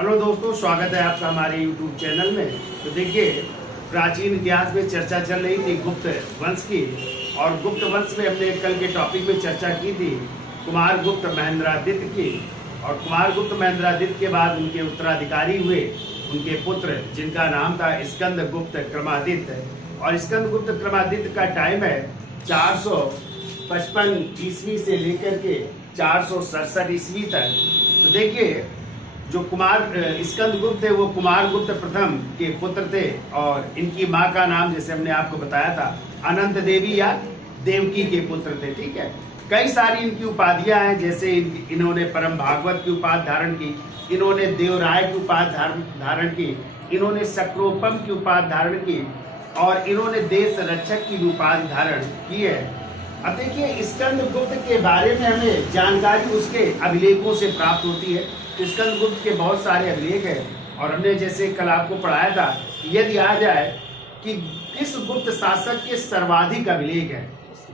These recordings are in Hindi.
हेलो दोस्तों, स्वागत है आपका हमारे YouTube चैनल में। तो देखिए, प्राचीन इतिहास में चर्चा चल रही थी गुप्त वंश की, और गुप्त वंश में हमने कल के टॉपिक में चर्चा की थी कुमार गुप्त महेंद्रादित्य की। और कुमार गुप्त महेंद्रादित्य के बाद उनके उत्तराधिकारी हुए उनके पुत्र, जिनका नाम था स्कंद गुप्त क्रमादित्य। और स्कंद गुप्त क्रमादित्य का टाइम है 455 ईस्वी से लेकर के 467 ईस्वी तक। तो देखिए, जो कुमार स्कंद गुप्त थे वो कुमार गुप्त प्रथम के पुत्र थे, और इनकी माँ का नाम जैसे हमने आपको बताया था अनंत देवी या देवकी के पुत्र थे। ठीक है, कई सारी इनकी उपाधियां हैं, जैसे इन्होंने परम भागवत की उपाधि धारण की, इन्होंने देवराय की उपाधि धारण की, इन्होंने सक्रोपम की उपाधि धारण की, और इन्होंने देश रक्षक की उपाधि धारण की है। अब देखिए, स्कंद गुप्त के बारे में हमें जानकारी उसके अभिलेखों से प्राप्त होती है। स्कंद गुप्त के बहुत सारे अभिलेख हैं, और हमने जैसे कल आपको पढ़ाया था, यदि आ जाए कि किस गुप्त शासक के सर्वाधिक अभिलेख है,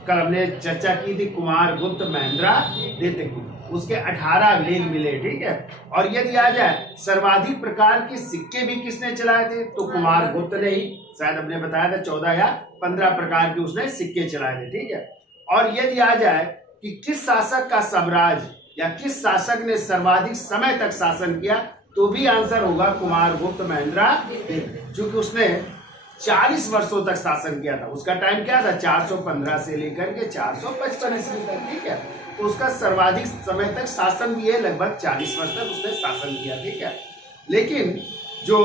कल हमने चर्चा की थी कुमार गुप्त महेंद्रादित्य की, उसके 18 अभिलेख मिले। ठीक है, और यदि आ जाए सर्वाधिक प्रकार के सिक्के भी किसने चलाए थे, तो कुमार गुप्त ने ही, शायद हमने बताया था 14 या 15 प्रकार के उसने सिक्के चलाए थे। ठीक है, और यदि आ जाए कि किस शासक का साम्राज्य या किस शासक ने सर्वाधिक समय तक शासन किया, तो भी आंसर होगा कुमार गुप्त महेंद्रादित्य, क्योंकि उसने 40 वर्षों तक शासन किया था। उसका टाइम क्या था, 415 से लेकर के 455 ईस्वी तक। ठीक है, तो उसका सर्वाधिक समय तक शासन भी है, लगभग 40 वर्ष तक उसने शासन किया। ठीक है, लेकिन जो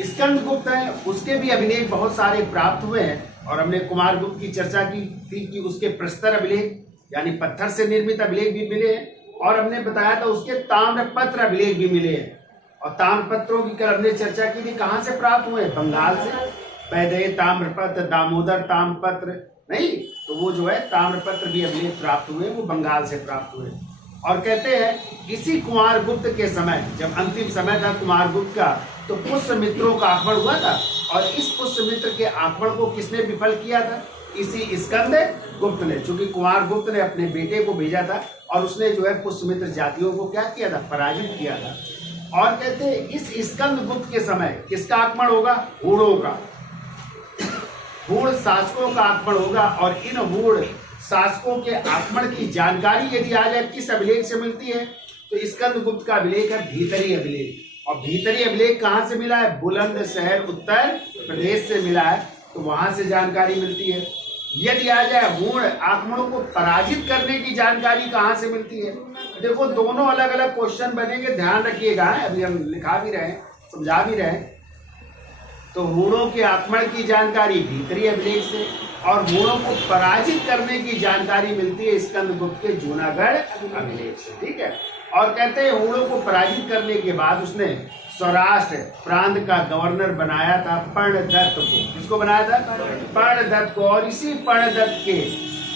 स्कंद गुप्त है उसके भी अभिलेख बहुत सारे प्राप्त हुए हैं, और हमने कुमार गुप्त की चर्चा की थी कि उसके प्रस्तर अभिलेख यानी पत्थर से निर्मित अभिलेख भी मिले हैं, और हमने बताया था उसके ताम्रपत्र अभिलेख भी मिले हैं। और ताम्रपत्रों की कल हमने चर्चा की थी, कहाँ से प्राप्त हुए, बंगाल से। वैदेही ताम्रपत्र, दामोदर ताम्रपत्र, नहीं तो वो जो है ताम्रपत्र भी अभिलेख प्राप्त हुए, वो बंगाल से प्राप्त हुए। और कहते हैं इसी कुमार गुप्त के समय, जब अंतिम समय था कुमार गुप्त का, तो पुष्यमित्रों का आक्रमण हुआ था, और इस पुष्यमित्र के आक्रमण को किसने विफल किया था, इसी स्कंद गुप्त ने। चूंकि कुमार गुप्त ने अपने बेटे को भेजा था, और उसने जो है पुष्यमित्र जातियों को क्या किया था, पराजित किया था। और कहते हैं इस स्कंद गुप्त के समय किसका आक्रमण होगा, हूणों का, हूण शासकों का आक्रमण होगा। और इन हूण शासकों के आक्रमण की जानकारी यदि आ जाए किस अभिलेख से मिलती है, तो स्कंद गुप्त का अभिलेख है भीतरी अभिलेख। और भीतरी अभिलेख कहाँ से मिला है, बुलंदशहर उत्तर प्रदेश से मिला है, तो वहां से जानकारी मिलती है। यदि आ जाए हूण आक्रमणों को पराजित करने की जानकारी कहाँ से मिलती है, देखो दोनों अलग अलग क्वेश्चन बनेंगे, ध्यान रखिएगा। अभी हम लिखा भी रहे, समझा भी रहे। तो हूणों के आक्रमण की जानकारी भीतरी अभिलेख से, और हूणों को पराजित करने की जानकारी मिलती है स्कंद गुप्त के जूनागढ़ अभिलेख से। ठीक है, और कहते हैं हूणों को पराजित करने के बाद उसने सौराष्ट्र प्रांत का गवर्नर बनाया था पर्णदत्त को। किसको बनाया था, पर्णदत्त को। और इसी पर्णदत्त के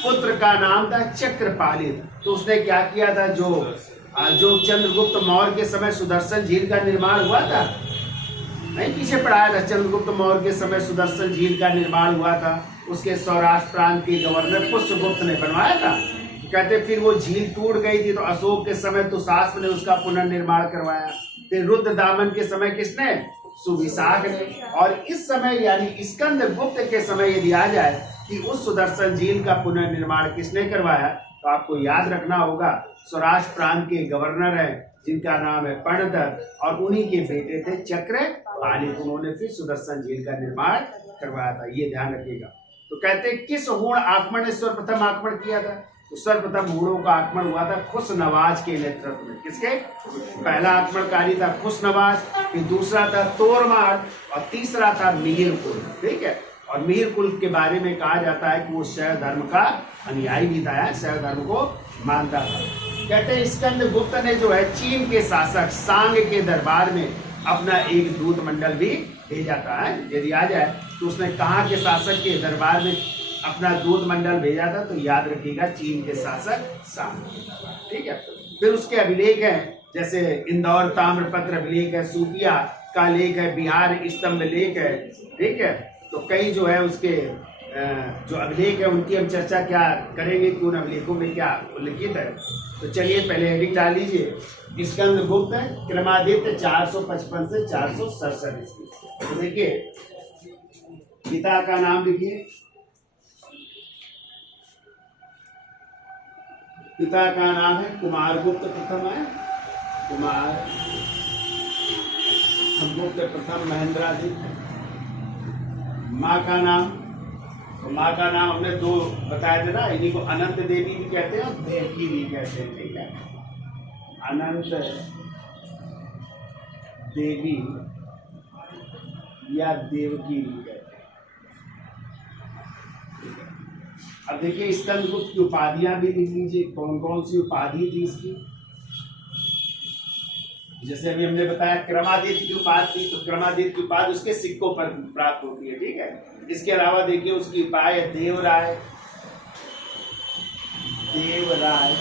पुत्र का नाम था चक्रपालित। तो उसने क्या किया था, जो चंद्रगुप्त मौर्य के समय सुदर्शन झील का निर्माण हुआ था, नहीं पीछे पढ़ाया था, चंद्रगुप्त मौर्य के समय सुदर्शन झील का निर्माण हुआ था, उसके सौराष्ट्र प्रांत के गवर्नर पुष्यगुप्त ने बनवाया था। कहते फिर वो झील टूट गई थी, तो अशोक के समय तुषास्प ने उसका पुनर्निर्माण करवाया। फिर रुद्रदामन के समय किसने, सुविशाख ने। और इस समय यानी स्कंद गुप्त के समय यदि आ जाए कि उस सुदर्शन झील का पुनर्निर्माण किसने करवाया, तो आपको याद रखना होगा सौराष्ट्र प्रांत के गवर्नर है जिनका नाम है पर्णदत्त, और उन्हीं के बेटे थे चक्रपालित। उन्होंने फिर सुदर्शन झील का निर्माण करवाया था, ये ध्यान रखिएगा। तो कहते हैं किस हूण आक्रमण ने सर्वप्रथम आक्रमण किया था, तो सर्वप्रथम हूणों का आक्रमण हुआ था खुशनवाज के नेतृत्व में। किसके, पहला आक्रमणकारी था खुशनवाज, फिर दूसरा था तोरमार, और तीसरा था मिहिरकुल। ठीक है, और मिहिरकुल के बारे में कहा जाता है कि वो शैव धर्म का अनुयायी भी था, शैव धर्म को मानता था। कहते हैं स्कंद गुप्त ने जो है चीन के शासक सांग के दरबार में अपना एक दूत मंडल भी भेजा था। यदि आ जाए तो उसने कहाँ के शासक के दरबार में अपना दूत मंडल भेजा था, तो याद रखिएगा चीन के शासक सांग। ठीक है, फिर उसके अभिलेख हैं, जैसे इंदौर ताम्रपत्र अभिलेख है, सूफिया का लेख है, बिहार स्तंभ लेख है। ठीक है, तो कई जो है उसके जो अभिलेख है उनकी हम चर्चा क्या करेंगे कि उन अभिलेखों में क्या उल्लिखित है। तो चलिए पहले हेडिंग डाल लीजिए, स्कंद गुप्त क्रमादित्य 455 से 467 ईस्वी। तो देखिए पिता का नाम लिखिए, पिता का नाम है कुमार गुप्त प्रथम है, कुमार गुप्त प्रथम महेंद्रादित्य। माँ का नाम, तो माँ का नाम हमने दो बताया था ना, इन्हीं को अनंत देवी भी कहते हैं और देवकी भी कहते हैं, ठीक है। अनंत देवी या देवकी भी कहते हैं। अब देखिए स्कंदगुप्त की उपाधियां भी लिख लीजिए, कौन कौन सी उपाधि थी इसकी। जैसे अभी हमने बताया क्रमादित्य की उपाधि थी, तो क्रमादित्य की उपाधि उसके सिक्कों पर प्राप्त होती है, ठीक है। इसके अलावा देखिए उसकी उपाधि है देवराय, देवराय।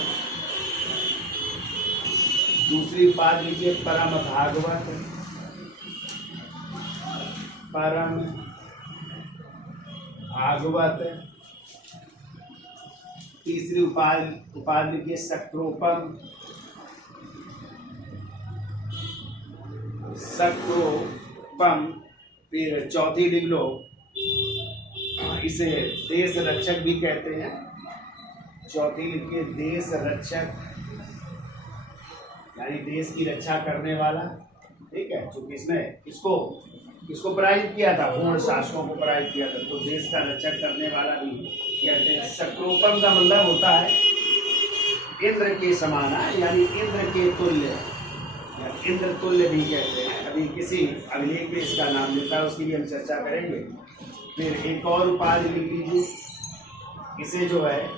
दूसरी उपाधि लीजिए परम भागवत, परम भागवत। तीसरी उपाधि लिखिए सक्रोपम, सक्रोपम। फिर चौथी लिख लो, इसे देश रक्षक भी कहते हैं। चौथी लिखिए देश रक्षक, यानी देश की रक्षा करने वाला, ठीक है। जो किसने किसको पराजित किया था, पूर्ण शासकों को पराजित किया था, तो देश का रक्षक करने वाला भी कहते हैं। सक्रोपम का मतलब होता है इंद्र के समान, यानी इंद्र के तुल्य, इंद्र तुल्य भी कहते हैं। अभी किसी अभिलेख में इसका नाम मिलता है, उसकी भी हम चर्चा करेंगे। फिर एक और उपाधि लिख लीजिए, इसे जो है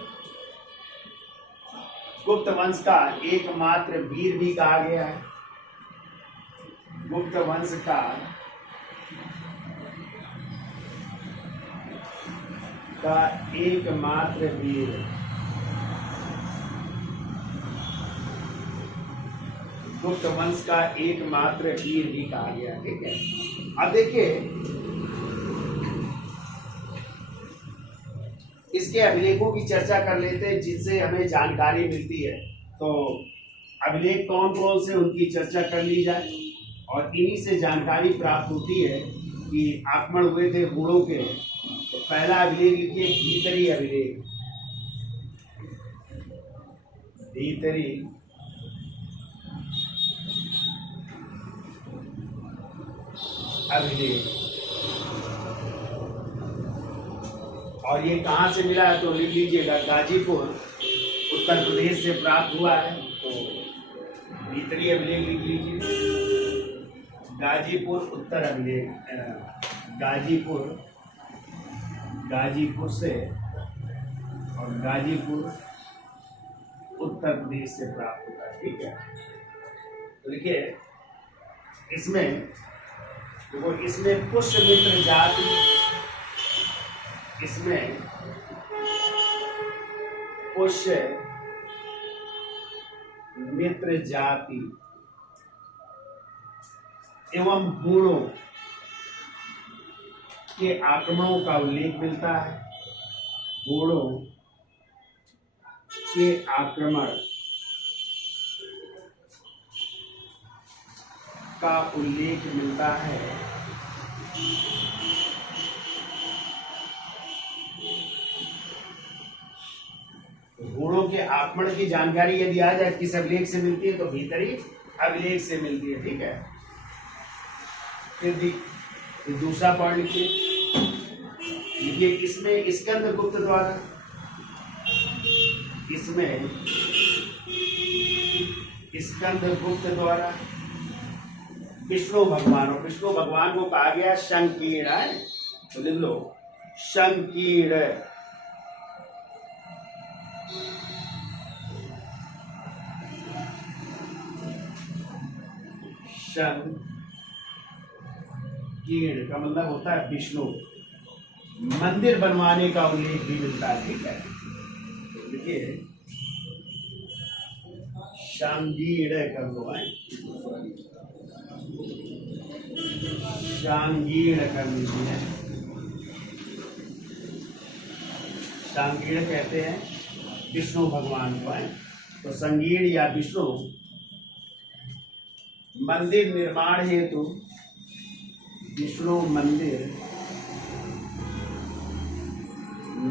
गुप्त वंश का एकमात्र वीर भी कहा गया है। गुप्त वंश का एकमात्र वीर, गुप्त वंश का एकमात्र वीर भी कहा गया, ठीक है। अब देखिए इसके अभिलेखों की चर्चा कर लेते हैं जिनसे हमें जानकारी मिलती है। तो अभिलेख कौन कौन से, उनकी चर्चा कर ली जाए। और इन्हीं से जानकारी प्राप्त होती है कि आक्रमण हुए थे हुणों के। तो पहला अभिलेख लिखिए भीतरी अभिलेख, भीतरी अभिलेख। और ये कहाँ से मिला है, तो लिख लीजिएगा गाजीपुर उत्तर प्रदेश से प्राप्त हुआ है। तो भीतरी अभिलेख लिख लीजिए, गाजीपुर उत्तर अभिलेख, गाजीपुर से, और गाजीपुर उत्तर प्रदेश से प्राप्त होता है, ठीक है। तो देखिए इसमें पुष्यमित्र जाति, इसमें पुष्य मित्र जाति एवं हुणों के आक्रमणों का उल्लेख मिलता है। हुणों के आक्रमण का उल्लेख मिलता है। हुणों के आक्रमण की जानकारी यदि आ जाए किस अभिलेख से मिलती है, तो भीतरी अभिलेख से मिलती है, ठीक है। फिर दूसरा पॉइंट लिखिए, इसमें स्कंदगुप्त द्वारा, इसमें स्कंदगुप्त द्वारा विष्णु भगवान को कहा गया संकीर्ण है। तो लिख लो संकीर्ण, संकीर्ण का मतलब होता है विष्णु। मंदिर बनवाने का उल्लेख भी मिलता है, ठीक है। तो देखिए संकीर्ण कर लो, संकीर्ण कर लीजिए। संगीड़ कहते हैं विष्णु भगवान को है। तो संगीड़ या विष्णु मंदिर निर्माण हेतु विष्णु मंदिर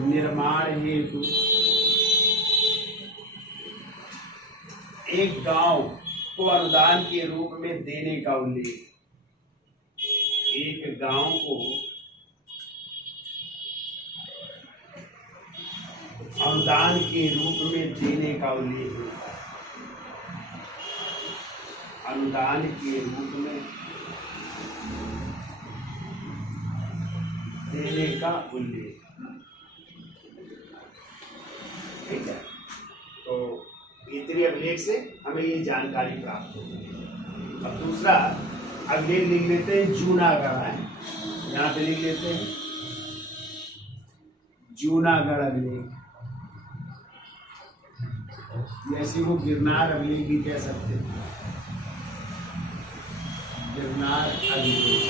निर्माण हेतु एक गांव को अनुदान के रूप में देने का उल्लेख। एक गांव को अनुदान के रूप में देने का उल्लेख होता है। अनुदान के रूप में देने का उल्लेख, ठीक है। तो इतने अभिलेख से हमें ये जानकारी प्राप्त होगी। अब दूसरा अभिलेख लिख लेते हैं जूनागढ़ है, यहाँ पे लिख लेते हैं जूनागढ़ अभिलेख, जैसे वो गिरनार अभिलेख भी कह सकते हैं। गिरनार अभिलेख,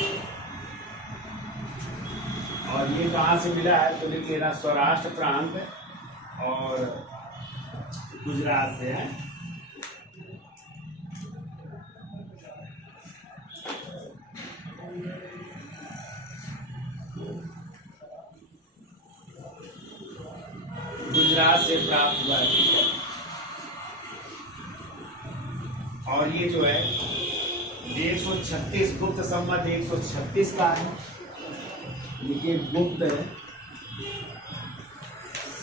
और ये कहाँ से मिला है तो लिख लेना सौराष्ट्र प्रांत और गुजरात से है। गुजरात से प्राप्त हुआ है। और ये जो है 136 गुप्त संवत 136 का है। देखिए गुप्त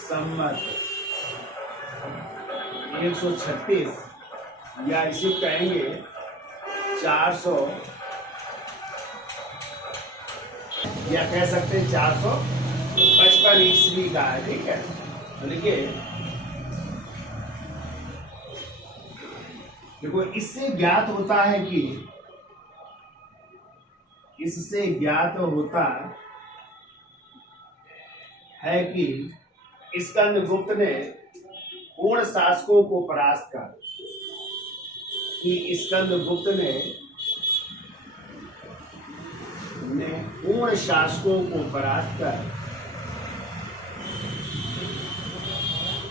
संवत 136 या इसे कहेंगे 400 या कह सकते हैं 455 ईस्वी का है, ठीक है। तो देखिए देखो इससे ज्ञात होता है कि इससे ज्ञात होता है कि स्कंदगुप्त ने पूर्ण शासकों को परास्त कर, कि स्कंदगुप्त ने पूर्ण शासकों को परास्त कर,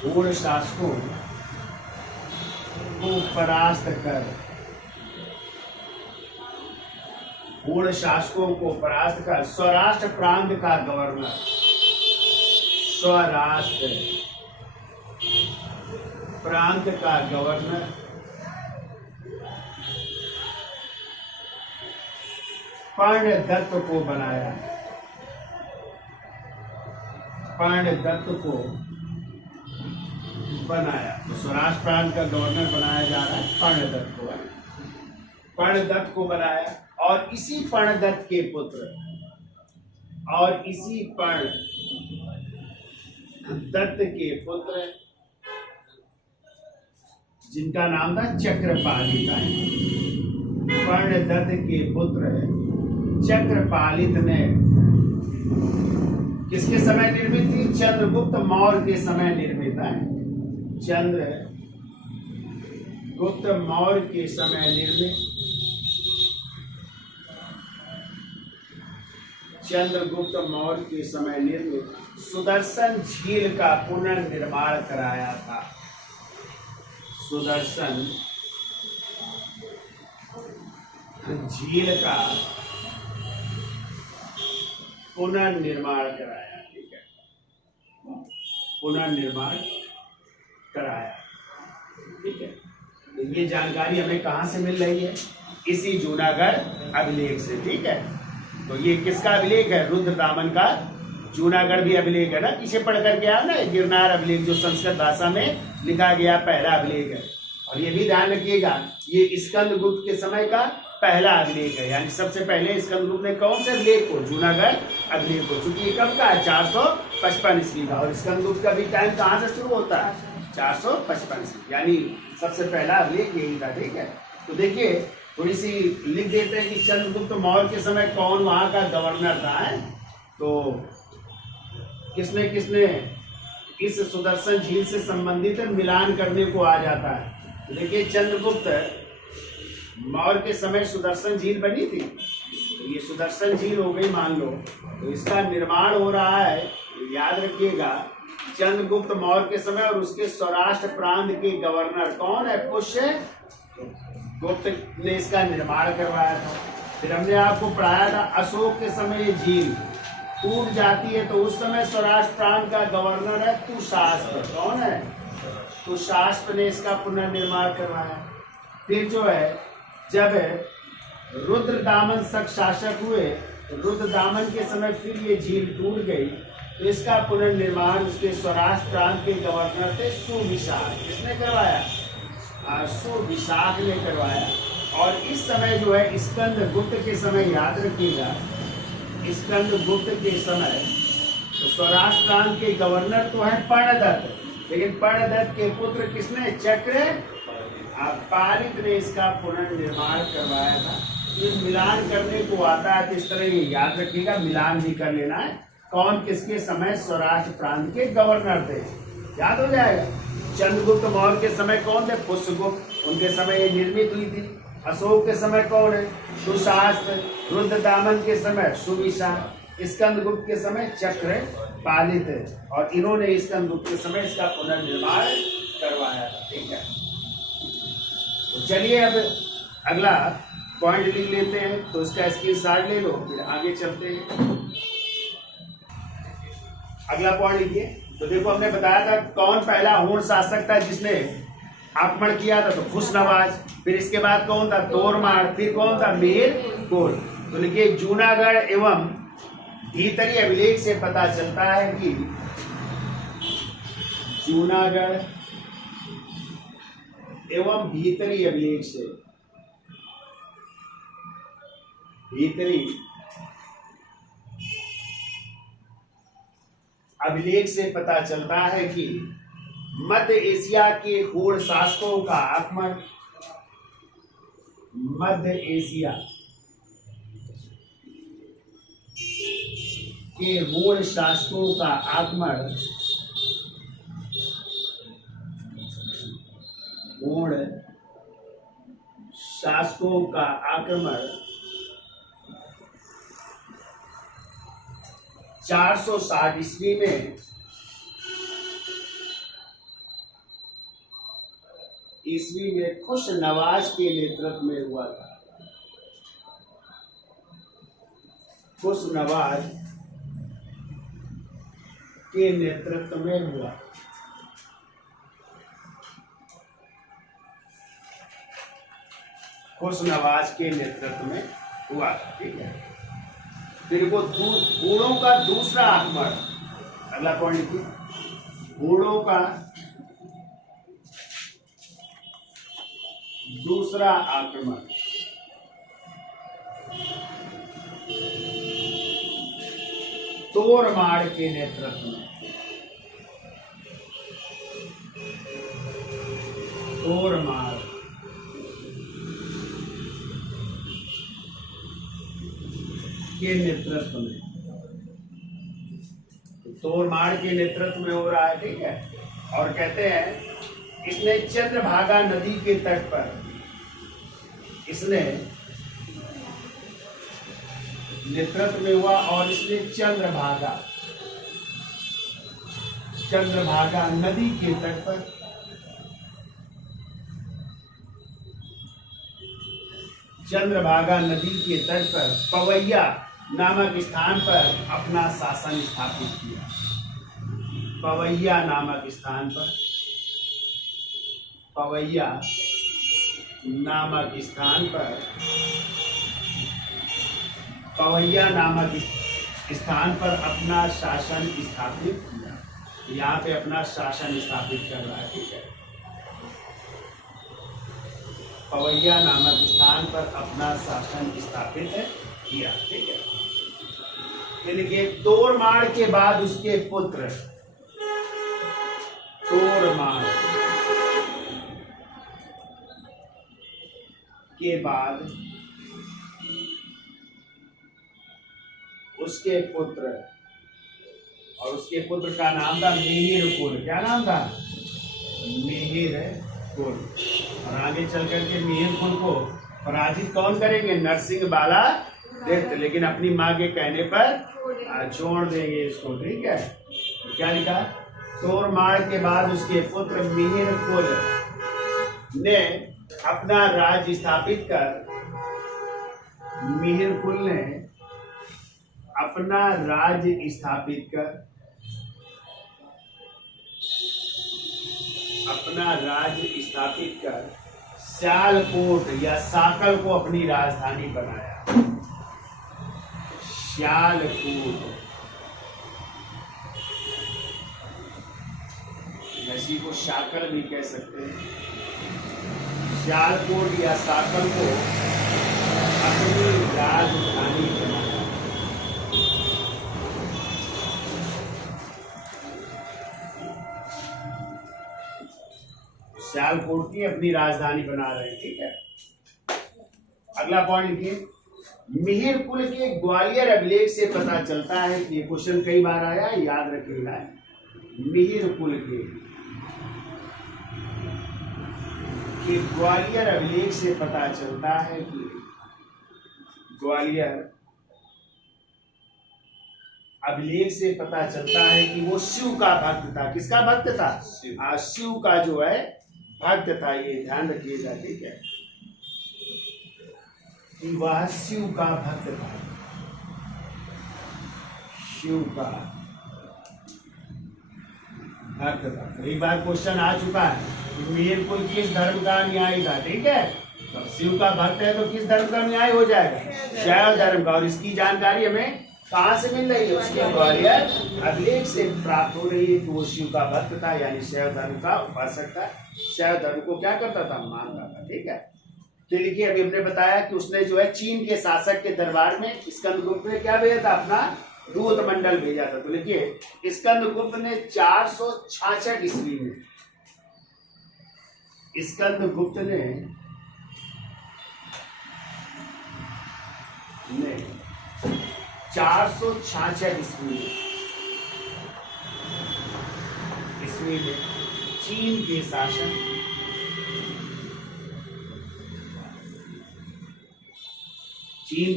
पूर्ण शासकों को परास्त कर, पूर्ण शासकों को परास्त कर सौराष्ट्र प्रांत का गवर्नर, सौराष्ट्र प्रांत का गवर्नर पर्णदत्त को बनाया। पर्णदत्त को बनाया, तो सौराष्ट्र प्रांत का गवर्नर बनाया जा रहा है पर्णदत्त को। पर्णदत्त को बनाया और इसी पर्णदत्त के पुत्र और इसी पर्णदत्त के पुत्र जिनका नाम था चक्रपालित, पर्णदत्त के पुत्र चक्रपालित ने किसके समय निर्मित थी? चंद्रगुप्त मौर्य के समय निर्मित है। चंद्रगुप्त मौर्य के समय निर्मित, चंद्रगुप्त मौर्य के समय निर्मित सुदर्शन झील का पुनर्निर्माण कराया था। सुदर्शन झील का पुनर्निर्माण कराया, ठीक है, पुनर्निर्माण कराया, ठीक है। तो ये जानकारी हमें कहाँ से मिल रही है? इसी जूनागढ़ अभिलेख से, ठीक है। तो ये किसका अभिलेख है? रुद्रदामन का जूनागढ़ भी अभिलेख है ना, पीछे पढ़ करके आया ना, गिरनार अभिलेख जो संस्कृत भाषा में लिखा गया पहला अभिलेख है। और ये भी ध्यान रखिएगा ये स्कंदगुप्त के समय का पहला अभिलेख है, यानी सबसे पहले स्कंदगुप्त ने कौन से अभिलेख को? जूनागढ़ अभिलेख को, चूंकि ये कब का है? 455 ईस्वी का। और स्कंदगुप्त का भी टाइम कहाँ से शुरू होता है? 455 ईस्वी, यानी सबसे पहला अभिलेख यही था, ठीक है। तो देखिए थोड़ी सी लिख देते हैं कि चंद्रगुप्त मौर्य के समय कौन वहां का गवर्नर था, है? तो किसने किसने इस सुदर्शन झील से संबंधित मिलान करने को आ जाता है। देखिए चंद्रगुप्त मौर्य के समय सुदर्शन झील बनी थी, तो ये सुदर्शन झील हो गई मान लो, तो इसका निर्माण हो रहा है, याद रखिएगा चंद्रगुप्त मौर्य के समय और उसके सौराष्ट्र प्रांत के गवर्नर कौन है? पुष्य गुप्त ने इसका निर्माण करवाया था। फिर हमने आपको पढ़ाया था अशोक के समय ये झील टूट जाती है तो उस समय सौराष्ट्र प्रांत का गवर्नर है तुषास्त्र। कौन है? तुषास्त्र ने इसका पुनर्निर्माण करवाया। फिर जो है जब रुद्रदामन शासक हुए, रुद्रदामन के समय फिर ये झील टूट गई तो इसका पुनर्निर्माण उसके सौराष्ट्र प्रांत के गवर्नर थे सुविशाख। किसने करवाया? सुविशाख ने करवाया। और इस समय जो है स्कंदगुप्त के समय, याद रखिएगा स्कंदगुप्त के समय तो सौराष्ट्र प्रांत के गवर्नर तो है पर्णदत्त, लेकिन पर्णदत्त के पुत्र किसने? चक्र पालित ने इसका पुनर्निर्माण करवाया था। ये मिलान करने को आता है तो इस तरह ये याद रखिएगा, मिलान भी कर लेना है कौन किसके समय सौराष्ट्र प्रांत के गवर्नर थे, याद हो जाएगा। चंद्रगुप्त मौर्य के समय कौन थे? पुष्यगुप्त, उनके समय ये निर्मित हुई थी। अशोक के समय कौन है? सुशास्त्र। रुद्रदामन के समय सुविशाख। स्कंदगुप्त के समय चक्र पालित है और इन्होंने स्कंदगुप्त के समय इसका पुनर्निर्माण करवाया था। ठीक है, तो चलिए अब अगला पॉइंट लिख लेते हैं, तो इसका स्क्रीनशॉट ले लो, फिर आगे चलते हैं। अगला पॉइंट लिखिए। तो देखो हमने बताया था कौन पहला हूण शासक था जिसने आक्रमण किया था, तो खुशनवाज। फिर इसके बाद कौन था? तोरमार। फिर कौन था? मेहर कोल। तो लिखिए जूनागढ़ एवं भीतरी अभिलेख से पता चलता है कि जूनागढ़ एवं भीतरी अभिलेख से, भीतरी अभिलेख से पता चलता है कि मध्य एशिया के हूण शासकों का आक्रमण, मध्य एशिया के हूण शासकों का आक्रमण, हूण शासकों का आक्रमण 460 ईस्वी में खुशनवाज के नेतृत्व में हुआ था। खुशनवाज के नेतृत्व में हुआ। खुशनवाज के नेतृत्व में हुआ था। ठीक है, फिर वो हूणों का दूसरा आक्रमण, अगला पॉइंट लिखिए, हूणों का दूसरा आक्रमण तोरमाड़ के नेतृत्व में, तोरमाड़ के नेतृत्व में, तोरमाड़ के नेतृत्व में हो रहा है। ठीक है, और कहते हैं इसने चंद्रभागा नदी के तट पर, इसने नेतृत्व में हुआ और इसने चंद्रभागा नदी के तट पर, चंद्रभागा नदी के तट पर पवैया नामक स्थान पर अपना शासन स्थापित किया। पवैया नामक स्थान पर, पवैया नामक स्थान पर, पवैया नामक स्थान पर अपना शासन स्थापित किया। यहाँ पे अपना शासन स्थापित कर रहा है। ठीक है, पवैया नामक स्थान पर अपना शासन स्थापित किया। ठीक है, देखिए तोरमाड़ के बाद उसके पुत्र, तोरमाड़ के बाद उसके पुत्र, और उसके पुत्र का नाम था मिहिर कुल। क्या नाम था? मिहिर कुल। और आगे चल करके मिहिर कुल को पराजित कौन करेंगे? नरसिंह बाला दत्त, लेकिन अपनी माँ के कहने पर छोड़ देंगे इसको। ठीक है, तो क्या लिखा? तोरमाड़ के बाद उसके पुत्र मिहिर कुल ने अपना राज्य स्थापित कर मिहिर कुल ने अपना राज्य स्थापित कर सियालकोट या साकल को अपनी राजधानी बनाया। सियालकोट, इसी को शाकल भी कह सकते हैं। सियालकोट या साकल को अपनी राजधानी बनाया। सियालकोट की अपनी राजधानी बना रहे हैं, ठीक है। अगला पॉइंट लिखिए, मिहिर कुल के ग्वालियर अभिलेख से पता चलता है कि ये क्वेश्चन कई बार आया, याद रखिएगा। मिहिर कुल के ग्वालियर अभिलेख से पता चलता है कि ग्वालियर अभिलेख से पता चलता है कि वो शिव का भक्त था। किसका भक्त था? शिव का जो है भक्त था। ये ध्यान रखिएगा, ठीक है, कि वह शिव का भक्त था। शिव का भक्त था। कई बार क्वेश्चन आ चुका है कि मिहिर कुल किस धर्म का अनुयायी था, ठीक है। तो शिव का भक्त है तो किस धर्म का अनुयायी हो जाएगा? शैव धर्म का। और इसकी जानकारी हमें कहाँ से मिल रही है? उसके ग्वालियर अभिलेख से प्राप्त हो रही है कि वो शिव का भक्त था, यानी शैव धर्म का उपासक था। शैव धर्म को क्या करता था? मानता था, ठीक है। तो लिखिए, अभी हमने बताया कि उसने जो है चीन के शासक के दरबार में स्कंदगुप्त ने क्या भेजा था? अपना दूत मंडल भेजा था। तो लिखिए, स्कंदगुप्त ने 466 ईस्वी में, स्कंदगुप्त ने 466 ईस्वी में चीन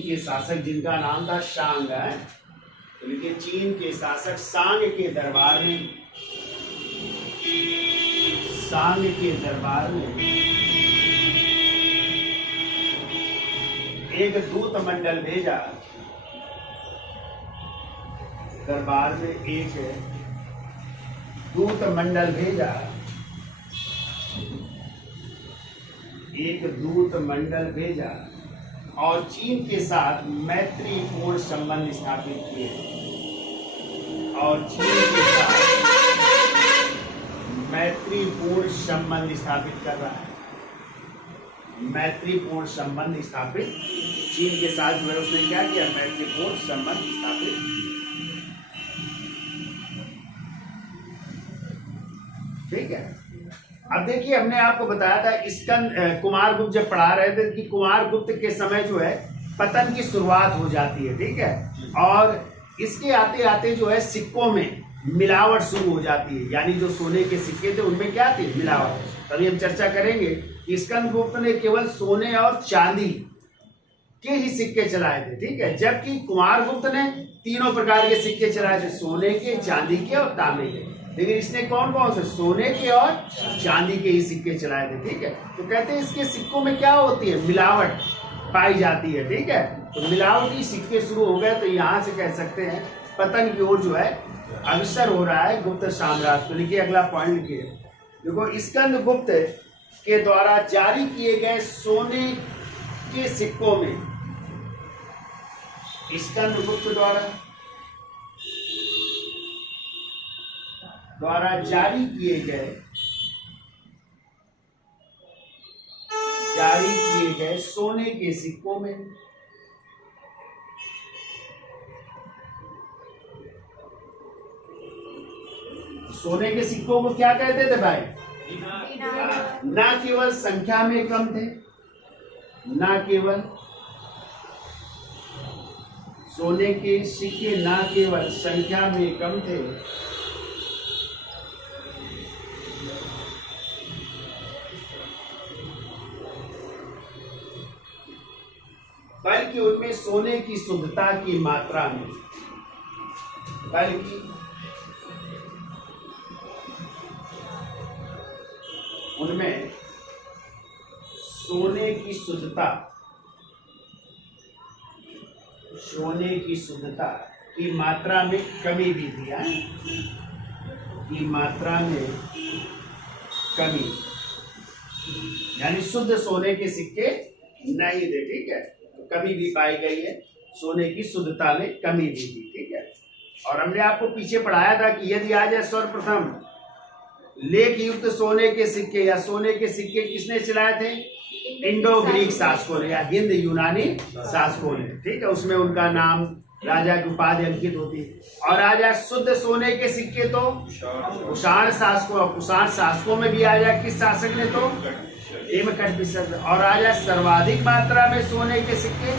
के शासक जिनका नाम था शांग है, तो लिखिए, चीन के शासक सांग के दरबार में एक दूत मंडल भेजा। दरबार में एक दूत मंडल भेजा, और चीन के साथ मैत्रीपूर्ण संबंध स्थापित किए। और चीन के साथ मैत्रीपूर्ण संबंध स्थापित कर रहा है। मैत्रीपूर्ण संबंध स्थापित चीन के साथ जो है उसने क्या किया? मैत्रीपूर्ण संबंध स्थापित। ठीक है। अब देखिए, हमने आपको बताया था कुमार गुप्त जब पढ़ा रहे थे कि कुमार गुप्त के समय जो है पतन की शुरुआत हो जाती है, ठीक है। और इसके आते आते जो है सिक्कों में मिलावट शुरू हो जाती है, यानी जो सोने के सिक्के थे उनमें क्या थी? मिलावट। तभी हम चर्चा करेंगे कि स्कंदगुप्त ने केवल सोने और चांदी के ही सिक्के चलाए थे, ठीक है। जबकि कुमार गुप्त ने तीनों प्रकार के सिक्के चलाए थे, सोने के, चांदी के और तांबे के। लेकिन इसने कौन कौन से? सोने के और चांदी के ही सिक्के चलाए थे, ठीक है। तो कहते हैं इसके सिक्कों में क्या होती है? मिलावट पाई जाती है, ठीक है। तो मिलावटी सिक्के शुरू हो गए, तो यहाँ से कह सकते हैं पतन की ओर जो है अग्रसर हो रहा है गुप्त साम्राज्य। तो लिखिए, अगला पॉइंट लिखिए। देखो, स्कंदगुप्त के द्वारा जारी किए गए सोने के सिक्कों में, स्कंदगुप्त द्वारा जारी किए गए सोने के सिक्कों में सोने के सिक्कों को क्या कहते थे भाई? ना केवल संख्या में कम थे, ना केवल सोने के सिक्के ना केवल संख्या में कम थे, बल्कि उनमें सोने की शुद्धता की मात्रा में, उनमें सोने की शुद्धता की मात्रा में कमी भी थी, की मात्रा में कमी, यानी शुद्ध सोने के सिक्के नहीं थे, ठीक है। तो कमी भी पाई गई है, सोने की शुद्धता में कमी भी थी, ठीक है। और हमने आपको पीछे पढ़ाया था कि यदि आ जाए सर्वप्रथम लेख युक्त सोने के सिक्के या सोने के सिक्के किसने चलाए थे? इंडो ग्रीक शासकों ने या हिंद यूनानी शासकों ने, ठीक है। उसमें उनका नाम, राजा की उपाधि अंकित होती है। और आ जाए शुद्ध सोने के सिक्के तो कुषाण शासकों, कुषाण शासकों में भी आ जाए किस शासक ने? तो हेमकंठ। और आ जाए सर्वाधिक मात्रा में सोने के सिक्के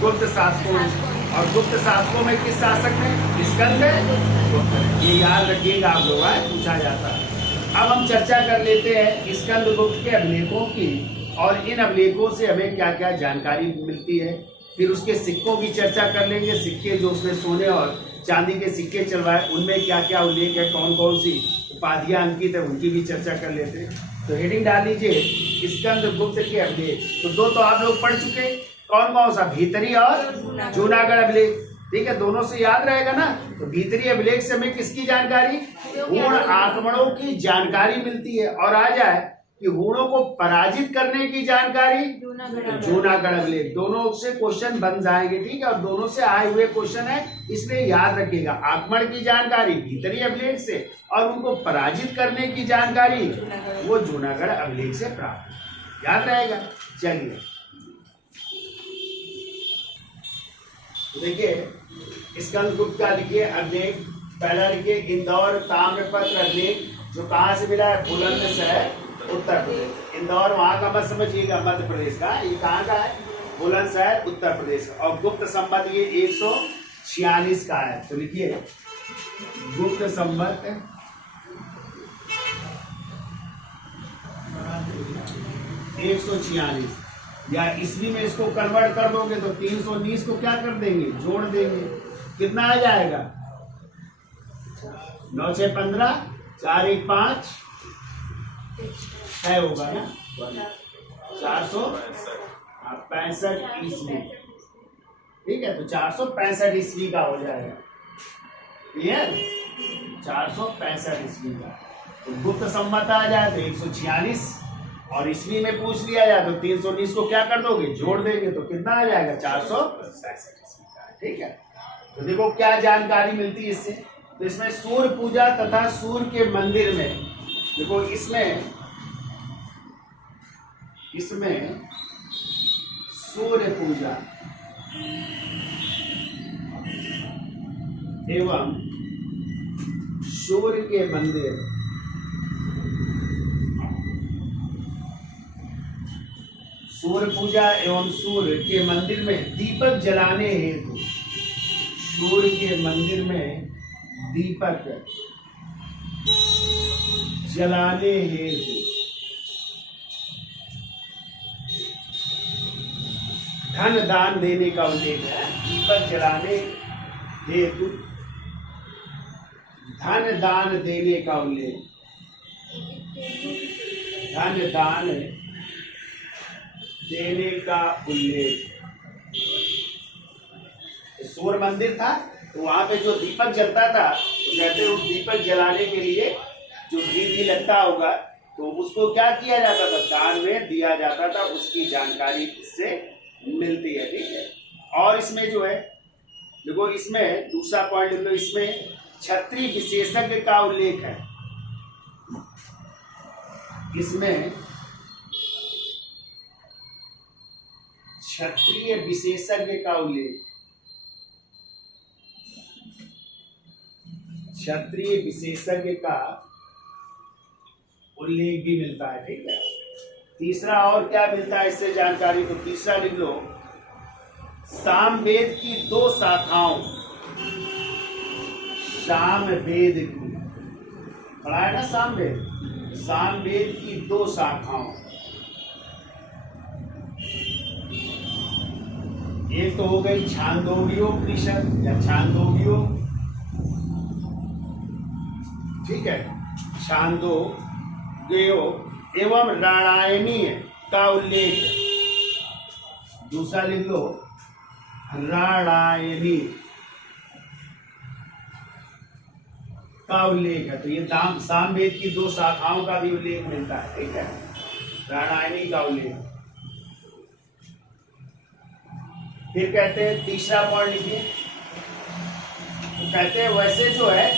गुप्त शासकों में, और गुप्त शासकों में किस शासक ने? स्कंदगुप्त। ये याद रखिएगा आप लोग, पूछा जाता है। अब हम चर्चा कर लेते हैं स्कंदगुप्त के अभिलेखों की, और इन अभिलेखों से हमें क्या क्या जानकारी मिलती है। फिर उसके सिक्कों की चर्चा कर लेंगे, सिक्के जो उसने सोने और चांदी के सिक्के चलवाए उनमें क्या क्या उल्लेख है, कौन कौन सी उपाधियां अंकित है, उनकी भी चर्चा कर लेते हैं। तो हेडिंग डाल लीजिए स्कंदगुप्त के अभिलेख। तो दो तो आप लोग पढ़ चुके, कौन कौन सा? भीतरी और जूनागढ़ अभिलेख, ठीक है। दोनों से याद रहेगा ना। तो भीतरी अभिलेख से हमें किसकी जानकारी? हूण आक्रमणों की जानकारी मिलती है। और आ जाए कि हूणों को पराजित करने की जानकारी जूनागढ़ अभिलेख। दोनों से क्वेश्चन बन जाएंगे, ठीक है। और दोनों से आए हुए क्वेश्चन है, इसलिए याद रखिएगा। आक्रमण की जानकारी भीतरी अभिलेख से, और उनको पराजित करने की जानकारी वो जूनागढ़ अभिलेख से प्राप्त, याद रहेगा। चलिए देखिए स्कंदगुप्त का लिखिए अभिलेख। पहला लिखिए इंदौर ताम्रपत्र अभिलेख, जो कहाँ से मिला है? बुलंदशहर उत्तर प्रदेश। इंदौर वहां का मत समझिएगा, मध्य प्रदेश का। ये कहाँ का है? बुलंदशहर उत्तर प्रदेश का। और गुप्त संवत ये 146 का है। तो लिखिए गुप्त संवत 146, या ईस्वी में इसको कन्वर्ट कर दोगे तो 319 को क्या कर देंगे? जोड़ देंगे। कितना आ जाएगा? 9 6 15, 4 1 5 है, होगा ना 465 ईस्वी, ठीक है। तो 465 ईस्वी का हो जाएगा, क्लियर? 465 ईस्वी का। तो गुप्त संवत आ जाए तो 146, और ईस्वी में पूछ लिया जाए तो 319 को क्या कर दोगे? जोड़ देंगे। तो कितना आ जाएगा? 465 ईस्वी का, ठीक है। तो देखो क्या जानकारी मिलती है इससे। तो इसमें सूर्य पूजा तथा सूर्य के मंदिर में, देखो इसमें सूर्य पूजा एवं सूर्य के मंदिर, सूर्य पूजा एवं सूर्य के मंदिर में दीपक जलाने हेतु, सूर्य के मंदिर में दीपक जलाने हेतु धन दान देने का उल्लेख है। दीपक जलाने हेतु धन दान देने का उल्लेख, धन दान देने का उल्लेख। सूर्य मंदिर था तो वहां पे जो दीपक जलता था, तो कहते हैं उस दीपक जलाने के लिए जो घी लगता होगा, तो उसको क्या किया जाता था? दान में दिया जाता था। उसकी जानकारी इससे मिलती है, ठीक है। और इसमें जो है, देखो इसमें दूसरा पॉइंट लो, इसमें क्षत्रिय विशेषज्ञ का उल्लेख है। इसमें क्षत्रिय विशेषज्ञ का उल्लेख, क्षत्रिय विशेषज्ञ का उल्लेख भी मिलता है, ठीक है। तीसरा और क्या मिलता है इससे जानकारी? तो तीसरा लिख लो, सामवेद की 2 शाखाओं, सामवेद की, पढ़ा है ना सामवेद? सामवेद की 2 शाखाओं, एक तो हो गई छांदोग्योपनिषद या छांदोग्यो, ठीक है, छांदोग्यो एवं राणायणी का उल्लेख। दूसरा लिख लो, राणायणी का उल्लेख है। तो ये सामवेद की 2 शाखाओं का भी उल्लेख मिलता है, ठीक है, राणायणी का उल्लेख। फिर कहते हैं तीसरा पॉइंट लिखिए, तो कहते हैं वैसे जो है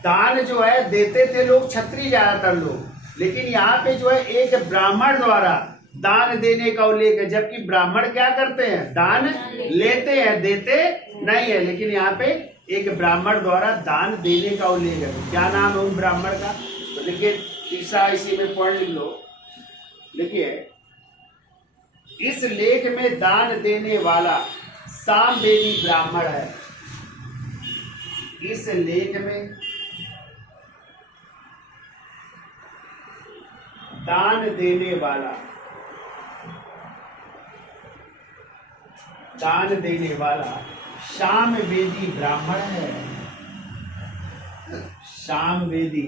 दान जो है देते थे लोग, क्षत्रिय ज्यादातर लोग, लेकिन यहाँ पे जो है एक ब्राह्मण द्वारा दान देने का उल्लेख है, जबकि ब्राह्मण क्या करते हैं, दान लेते हैं, देते नहीं है, लेकिन यहाँ पे एक ब्राह्मण द्वारा दान देने का उल्लेख है। तो क्या नाम है उन ब्राह्मण का, तो देखिए तीसरा इसी में पॉइंट लिख लो, लिखिए इस लेख में दान देने वाला सामवेदी ब्राह्मण है। इस लेख में दान देने वाला, दान देने वाला सामवेदी ब्राह्मण है। सामवेदी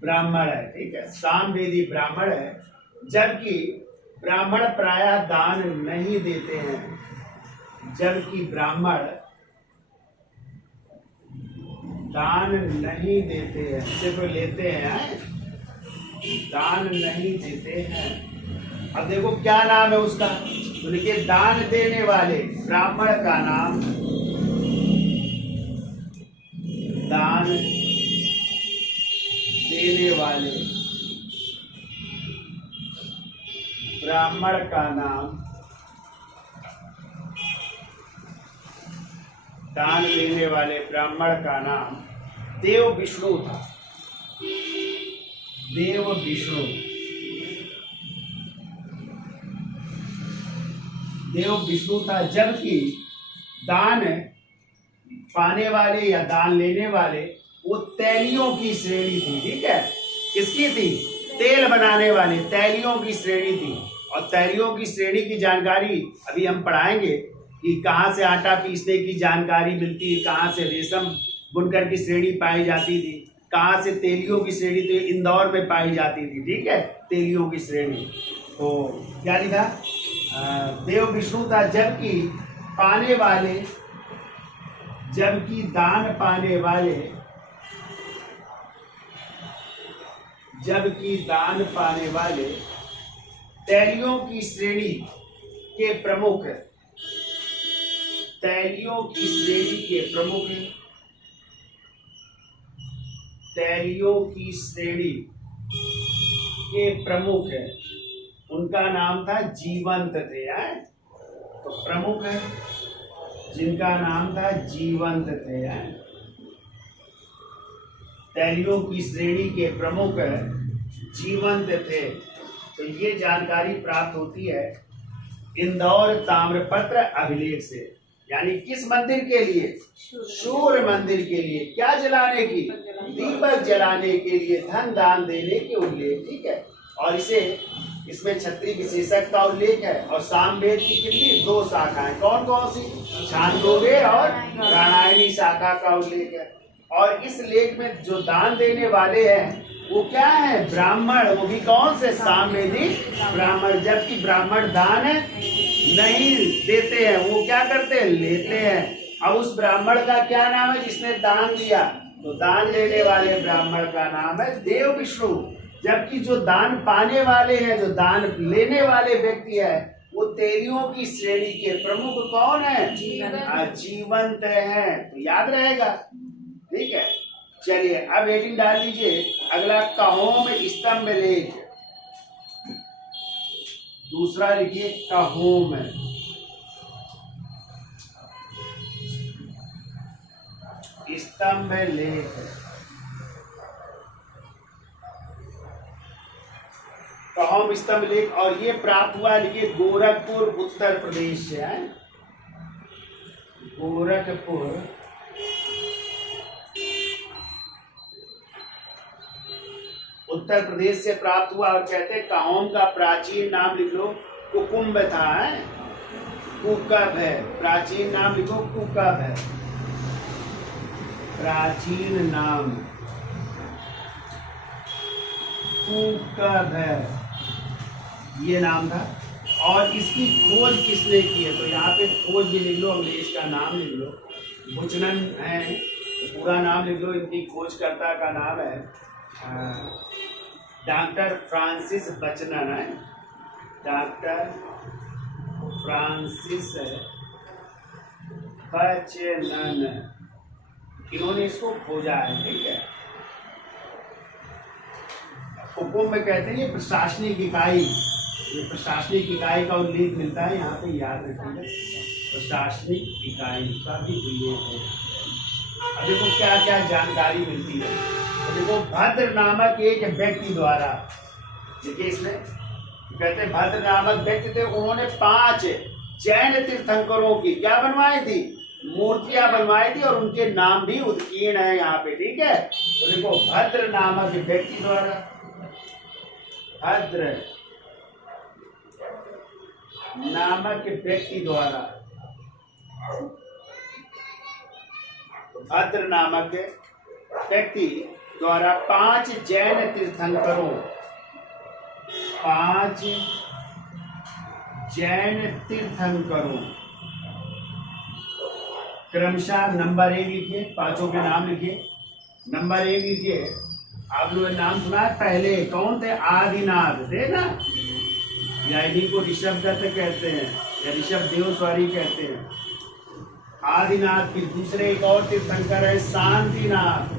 ब्राह्मण है, ठीक है, सामवेदी ब्राह्मण है, जबकि ब्राह्मण प्रायः दान नहीं देते हैं, जबकि ब्राह्मण दान नहीं देते हैं, सिर्फ लेते हैं, दान नहीं देते हैं। अब देखो क्या नाम है उसका, तो देखिए दान देने वाले ब्राह्मण का नाम, दान देने वाले ब्राह्मण का नाम, दान देने वाले ब्राह्मण का नाम देव विष्णु था। देव विष्णु, देव विष्णु था, जबकि दान पाने वाले या दान लेने वाले वो तैलियों की श्रेणी थी, ठीक है, किसकी थी, तेल बनाने वाले तैलियों की श्रेणी थी। और तैलियों की श्रेणी की जानकारी अभी हम पढ़ाएंगे कि कहाँ से आटा पीसने की जानकारी मिलती है, कहाँ से रेशम बुनकर की श्रेणी पाई जाती थी, कहाँ से तेलियों की श्रेणी तो इंदौर में पाई जाती थी, ठीक है, तेलियों की श्रेणी। तो क्या लिखा, देव विष्णु था, जबकि पाने वाले, जबकि दान पाने वाले, जबकि दान पाने वाले तैलियों की श्रेणी के प्रमुख, तैलियों की श्रेणी के प्रमुख, तैलियों की श्रेणी के प्रमुख है, उनका नाम था जीवंत थे, तो प्रमुख है जिनका नाम था जीवंत थे, तैलियों की श्रेणी के प्रमुख जीवंत थे। तो ये जानकारी प्राप्त होती है इंदौर ताम्रपत्र अभिलेख से, यानी किस मंदिर के लिए, सूर्य मंदिर के लिए, क्या जलाने की, दीपक जलाने के लिए धन दान देने के उल्लेख, ठीक है। और इसमें क्षत्रिय विशेषक का उल्लेख है, और सामवेद की कितनी 2 शाखाएं, कौन कौन सी, छांदोग्य और राणायणी शाखा का उल्लेख है। और इस लेख में जो दान देने वाले हैं वो क्या है, ब्राह्मण, वो भी कौन से, सामवेदी ब्राह्मण, जबकि ब्राह्मण दान नहीं देते हैं, वो क्या करते हैं, लेते हैं। अब उस ब्राह्मण का क्या नाम है जिसने दान दिया, तो दान लेने वाले ब्राह्मण का नाम है देव विष्णु, जबकि जो दान पाने वाले हैं, जो दान लेने वाले व्यक्ति है, वो तेलियों की श्रेणी के प्रमुख कौन है, जीवंत है। तो याद रहेगा, ठीक है। चलिए अब हेडिंग डाल दीजिए, अगला कहोम स्तंभ लेख, दूसरा लिखिए कहोम, स्तंभ लेख। कहोम स्तंभ लेख, और ये प्राप्त हुआ, लिखिए गोरखपुर उत्तर प्रदेश से है, गोरखपुर उत्तर प्रदेश से प्राप्त हुआ। और कहते हैं कहोम का प्राचीन नाम लिख लो, कुकुम्ब था, है, कुकब है, प्राचीन नाम लिखो, कुकब है, प्राचीन नाम कुकधर, ये नाम था। और इसकी खोज किसने की है? तो यहाँ पे खोज भी लिख लो, अंग्रेज का नाम लिख लो, बुचनन है, पूरा नाम लिख लो। इनकी खोजकर्ता का नाम है डॉक्टर फ्रांसिस बचनन है, डॉक्टर फ्रांसिस बचनन, इन्होंने इसको खोजा है, ठीक है। हुकुम में कहते हैं ये प्रशासनिक इकाई, ये प्रशासनिक इकाई का उल्लेख मिलता है यहाँ पे, याद रखिएगा, प्रशासनिक इकाई का भी उल्लेख है। अब देखो क्या क्या जानकारी मिलती है। तो देखो भद्र नामक एक व्यक्ति द्वारा, देखिए इसमें कहते हैं भद्र नामक व्यक्ति थे, उन्होंने 5 जैन तीर्थंकरों की क्या बनवाई थी? मूर्तियां बनवाई थी, और उनके नाम भी उत्कीर्ण है यहाँ पे, ठीक है। तो देखो भद्र नामक व्यक्ति द्वारा, भद्र नामक व्यक्ति द्वारा, भद्र नामक व्यक्ति द्वारा 5 जैन तीर्थंकरों, 5 जैन तीर्थंकरों, क्रमशः नंबर 1 लिखिए, 5 के नाम लिखिए। नंबर 1 लिखिए, आप लोगों ने नाम सुना है पहले, कौन थे? आदिनाथ थे ना, या इन्हीं को ऋषभ दत्त कहते हैं, या ऋषभ देव सॉरी कहते हैं। आदिनाथ की दूसरे एक और तीर्थंकर है शांतिनाथ,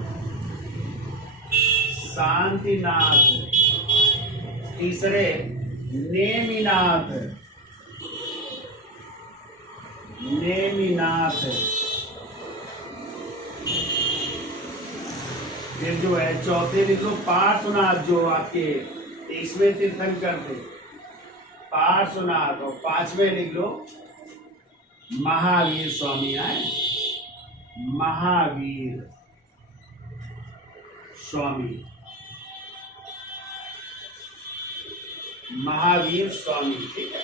शांतिनाथ। तीसरे नेमिनाथ, नेमिनाथ। फिर जो है चौथे लिख लो पार्श्वनाथ, जो आपके 23वें तीर्थंकर थे, पार्श्वनाथ। और 5वें लिख लो महावीर स्वामी आए, महावीर स्वामी, महावीर स्वामी, ठीक है।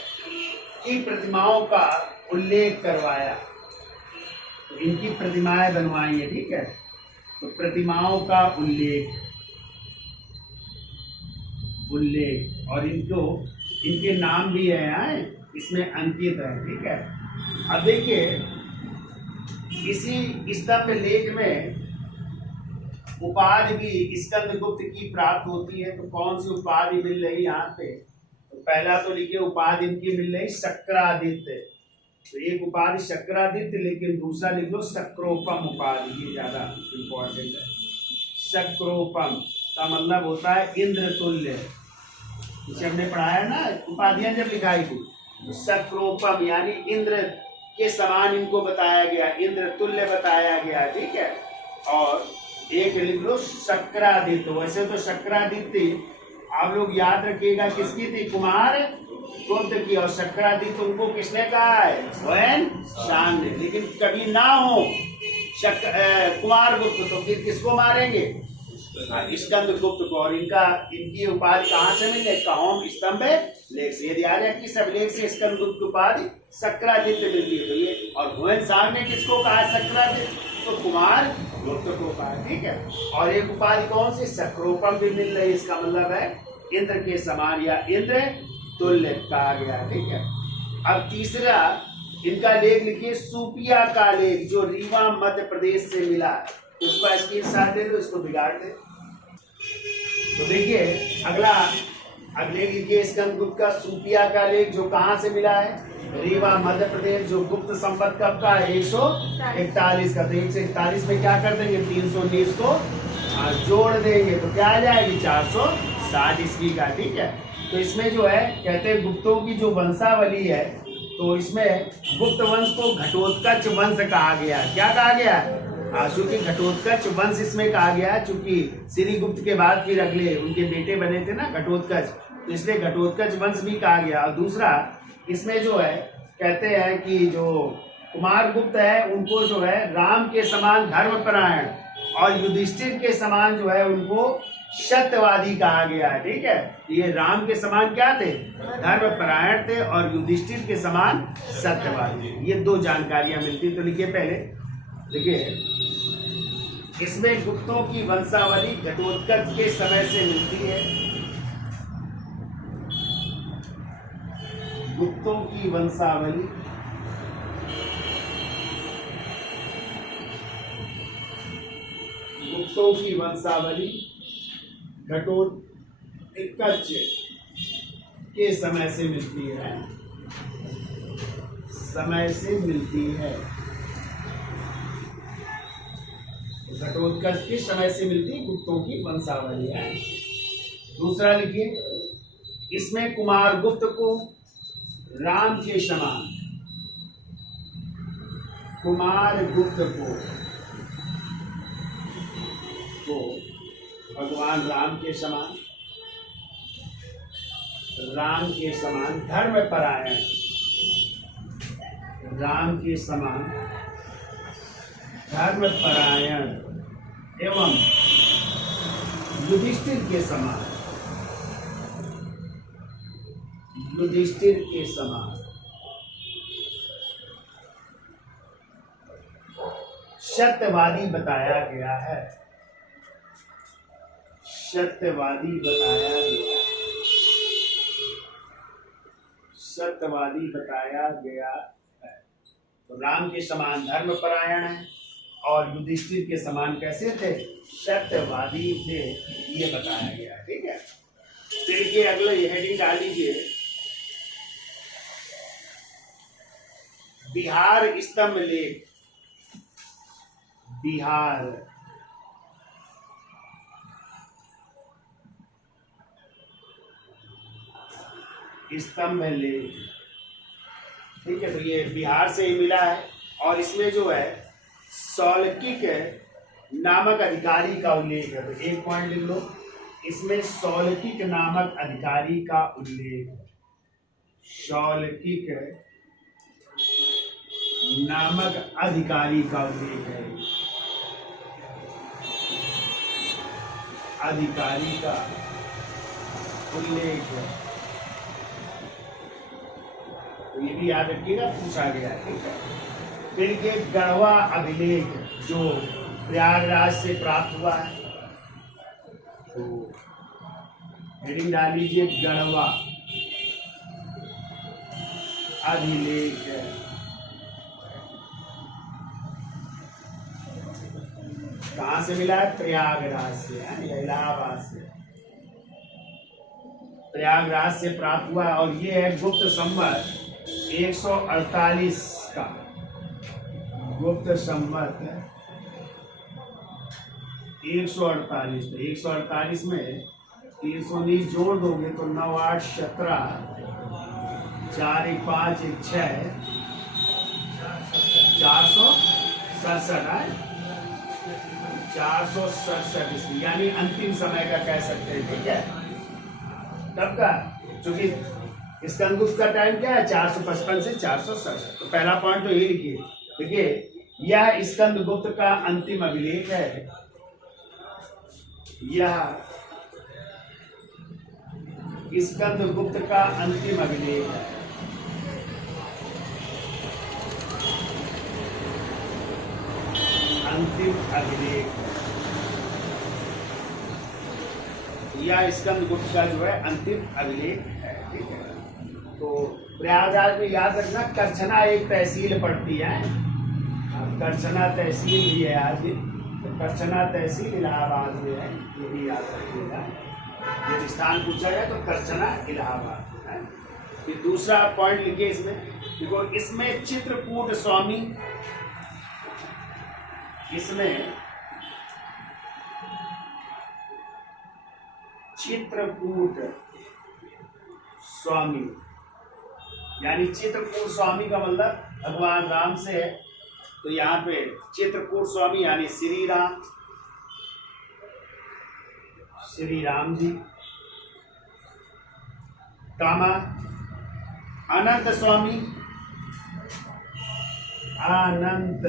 की प्रतिमाओं का उल्लेख करवाया, तो इनकी प्रतिमाएं बनवाई है, ठीक है। तो प्रतिमाओं का उल्लेख, उल्लेख, और इनको इनके नाम भी है इसमें अंकित है, ठीक है। अब देखिए इसी स्तंभ लेख में उपाधि भी स्कंदगुप्त की प्राप्त होती है। तो कौन सी उपाधि मिल रही यहाँ पे? तो पहला तो लिखिए उपाधि इनकी मिल रही शक्रादित्य, तो एक उपाधि शक्रादित्य, लेकिन दूसरा लिख लो शक्रोपम उपाधि, ये ज्यादा इंपॉर्टेंट है। शक्रोपम का मतलब होता है इंद्र तुल्य, जिसे हमने पढ़ाया ना उपाधियां जब लिखाई थी। तो शक्रोपम यानी इंद्र के समान इनको बताया गया, इंद्र तुल्य बताया गया, ठीक है। और एक लिख लो शक्रादित्य। वैसे तो शक्रादित्य आप लोग याद रखिएगा किसकी थी? कुमार गुप्त की। और शक्रादित्य उनको किसने कहा है? वैन शान ने। लेकिन कभी ना हो कुमार गुप्त तो फिर किसको मारेंगे? स्कंद गुप्त को। और इनकी उपाधि कहाँ से मिले? कौम स्तंभ लेख से। यदि आ जाए किस अभिलेख से स्कंद गुप्त उपाधि शक्रादित्य मिलती है। तो ये और भुवन साहब ने किसको कहा शक्रादित्य? तो कुमार गुप्त को कहा, ठीक है। और एक उपाधि कौन सी? शक्रोपम भी मिल रही है। इसका मतलब है इंद्र के समान या इंद्र तुल्य कहा गया, ठीक है। अब तीसरा इनका लेख लिखिए सुपिया का लेख, जो रीवा मध्य प्रदेश से मिला। उसका स्क्रीनशॉट दे दो, इसको बिगाड़ दे। तो देखिए अगला अगले लिखिए स्कंदगुप्त का सुपिया का लेख, जो कहाँ से मिला है? रीवा मध्य प्रदेश। जो गुप्त संवत कब का है? 141 का। तो 141 में क्या कर देंगे? 319 को जोड़ देंगे तो क्या आ जाएगी? 460 ईस्वी का, ठीक है। तो इसमें जो है कहते हैं गुप्तों की जो वंशावली है, तो इसमें गुप्त वंश को घटोत्कच वंश कहा गया। क्या कहा गया? चूंकि घटोत्कच वंश इसमें कहा गया, चूंकि श्री गुप्त के बाद फिर अगले उनके बेटे बने थे ना घटोत्कच, तो इसलिए घटोत्कच वंश भी कहा गया। और दूसरा इसमें जो है कहते हैं कि जो कुमार गुप्त है उनको जो है राम के समान धर्मपरायण और युधिष्ठिर के समान जो है उनको सत्यवादी कहा गया है, ठीक है। ये राम के समान क्या थे? धर्मपरायण थे, और युधिष्ठिर के समान सत्यवादी। ये दो जानकारियां मिलती। तो लिखिए पहले, देखिए इसमें गुप्तों की वंशावली घटोत्कच के समय से मिलती है। गुप्तों की वंशावली, गुप्तों की वंशावली घटोत्कच के समय से मिलती है, समय से मिलती है। घटोत्कच किस समय से मिलती है? गुप्तों की वंशावली है। दूसरा लिखिए, इसमें कुमार गुप्त को राम के समान, कुमार गुप्त को भगवान राम के समान, राम के समान धर्मपरायण, राम के समान धर्मपरायण एवं युधिष्ठिर के समान, युधिष्ठिर के समान सत्यवादी बताया गया है, सत्यवादी बताया गया, सत्यवादी बताया गया है। तो राम के समान धर्मपरायण है और युधिष्ठिर के समान कैसे थे? सत्यवादी थे, ये बताया गया। ठीक है, फिर के अगले हेडिंग डाल लीजिए, बिहार स्तंभ लेख, बिहार स्तंभ लेख। ठीक है, तो ये बिहार से ही मिला है और इसमें जो है सौलकिक नामक अधिकारी का उल्लेख है। तो एक पॉइंट लिख लो, इसमें सौलकिक नामक अधिकारी का उल्लेख, सौलकिक नामक अधिकारी का उल्लेख है, अधिकारी का उल्लेख है। तो ये भी याद रखिएगा, पूछा गया। ठीक है, फिर के गढ़वा अभिलेख जो प्रयागराज से प्राप्त हुआ है, तो हेडिंग डाल लीजिए, गढ़वा अभिलेख। कहाँ से मिला है? प्रयागराज से, या इलाहाबाद से, प्रयागराज से प्राप्त हुआ और ये है गुप्त संवत 148 का, गुप्त संवत 148। तो 148 में 319 जोड़ दोगे तो 9 8 17 4 1 5 1 6 467 467 ईस्वी, यानी अंतिम समय का कह सकते हैं। ठीक है, तब का, क्योंकि स्कंदगुप्त का टाइम क्या है? 455 से 467। तो पहला पॉइंट तो ये लिखिए, देखिए यह स्कंदगुप्त का अंतिम अभिलेख है, यह स्कंदगुप्त का अंतिम अभिलेख है। अंतिम अभिलेख, यह स्कंदगुप्त का जो है अंतिम अभिलेख है। ठीक है, तो प्रयागराज में याद रखना, करछना एक तहसील पड़ती है, करछना तहसील भी है आज, तो करछना तहसील इलाहाबाद में है, ये भी याद रखिएगा। यदि स्थान पूछा जाए तो करछना इलाहाबाद है। ये दूसरा पॉइंट लिखिए इसमें, देखो इसमें चित्रकूट स्वामी, इसमें चित्रकूट स्वामी, यानी चित्रकूट स्वामी का मतलब भगवान राम से है। तो यहाँ पे चित्रकूट स्वामी यानी श्री राम, श्री राम जी। कामा अनंत स्वामी, अनंत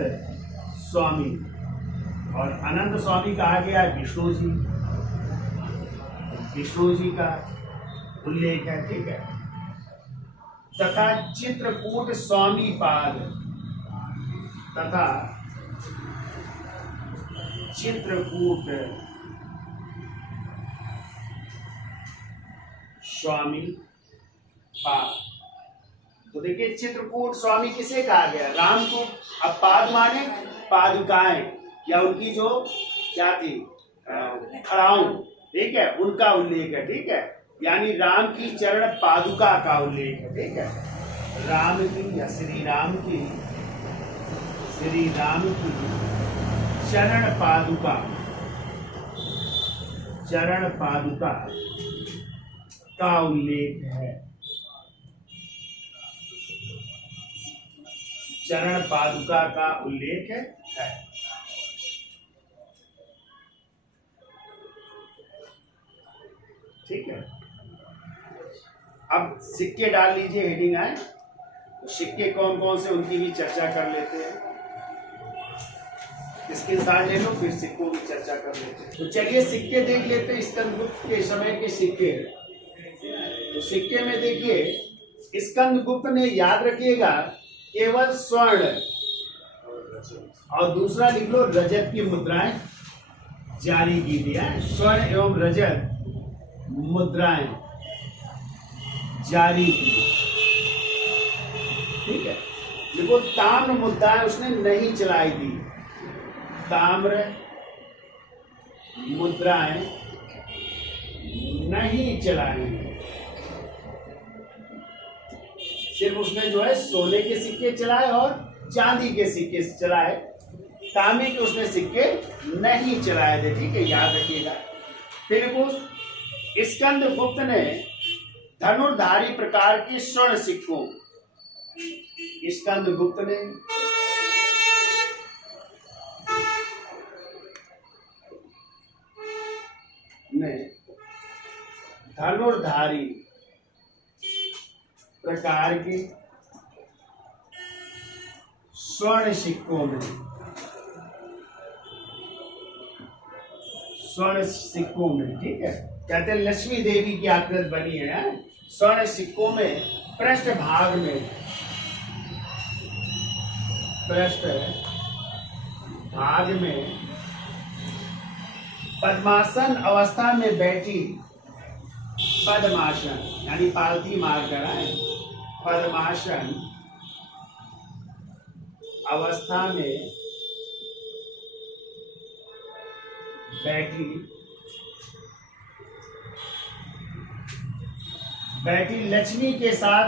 स्वामी, और अनंत स्वामी कहा गया विष्णु जी, विष्णु जी का उल्लेख है। ठीक है, तथा चित्रकूट स्वामी पाद, तथा चित्रकूट स्वामी पाद। तो देखिए चित्रकूट स्वामी किसे कहा गया? राम को। अब पाद माने पादुकाएं या उनकी जो क्या थी खड़ाऊ, ठीक है, उनका उल्लेख है, ठीक है, यानी राम की चरण पादुका का उल्लेख है, ठीक है, राम की या श्री राम की चरण पादुका का उल्लेख है। चरण पादुका का उल्लेख है। ठीक है, अब सिक्के डाल लीजिए, हेडिंग आए तो सिक्के कौन कौन से उनकी भी चर्चा कर लेते हैं। इसके साथ ले लो, फिर सिक्कों की चर्चा कर लेते हैं। तो चलिए सिक्के देख लेते हैं, स्कंदगुप्त के समय के सिक्के। तो सिक्के में देखिए स्कंदगुप्त ने, याद रखिएगा, केवल स्वर्ण और दूसरा लिख लो रजत की मुद्राएं जारी की थी। स्वर्ण एवं रजत मुद्राएं जारी की, ठीक है। देखो ताम्र मुद्राएं उसने नहीं चलाई थी, ताम्र मुद्राएं नहीं चलाई, सिर्फ उसने जो है सोने के सिक्के चलाए और चांदी के सिक्के चलाए, तांबे के उसने सिक्के नहीं चलाए थे, ठीक है, याद रखिएगा। फिर वो स्कंदगुप्त ने धनुर्धारी प्रकार के स्वर्ण सिक्कों, स्कंदगुप्त ने धनुर्धारी प्रकार के स्वर्ण सिक्कों में, ठीक है, कहते हैं लक्ष्मी देवी की आकृति बनी है। स्वर्ण सिक्कों में पृष्ठ भाग में पद्मासन अवस्था में बैठी, पद्मासन यानी पालथी मारकर आए, पद्मासन अवस्था में बैठी लक्ष्मी के साथ,